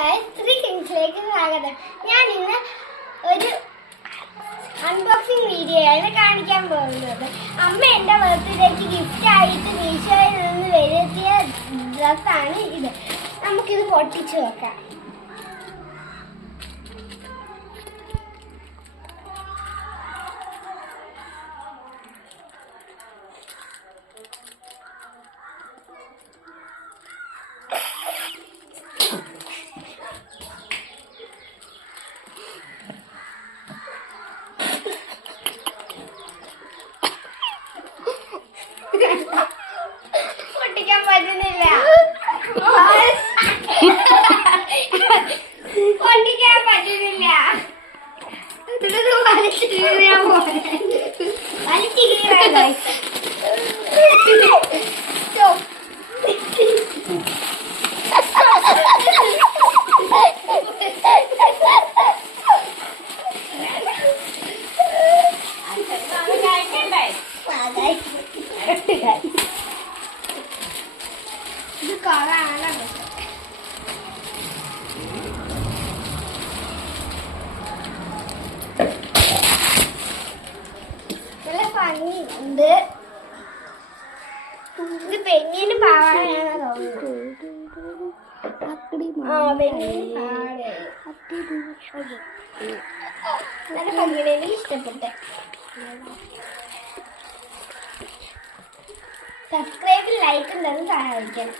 ഗായത്രി കിങ്സിലേക്ക് സ്വാഗതം ഞാൻ ഇന്ന് ഒരു അൺബോക്സിങ് വീഡിയോ ആണ് കാണിക്കാൻ പോകുന്നത്. അമ്മ എന്റെ ബർത്ത്ഡേക്ക് ഗിഫ്റ്റ് ആയിട്ട് മീഷോയിൽ നിന്ന് വരുത്തിയ ഡ്രസ്സാണ് ഇത്. നമുക്കിത് പൊട്ടിച്ചു നോക്കാം. പൊട്ടിക്കാൻ പറ്റുന്നില്ല പൊട്ടിക്കാൻ പറ്റുന്നില്ല ഇത് വലിച്ചു കീറിയാ പോലെ ഇത് കളറാണ് നല്ല ഭംഗിയുണ്ട് ഇത് പെണ്ണിന് പാവാടയാണ് തോന്നുന്നു ആ പെണ്ണിന് പാവാടയാണ് നല്ല ഭംഗിയുടെ ഇഷ്ടപ്പെട്ടെ. സബ്സ്ക്രൈബ് ലൈക്ക് ഉണ്ടെന്ന് സഹായിക്കണം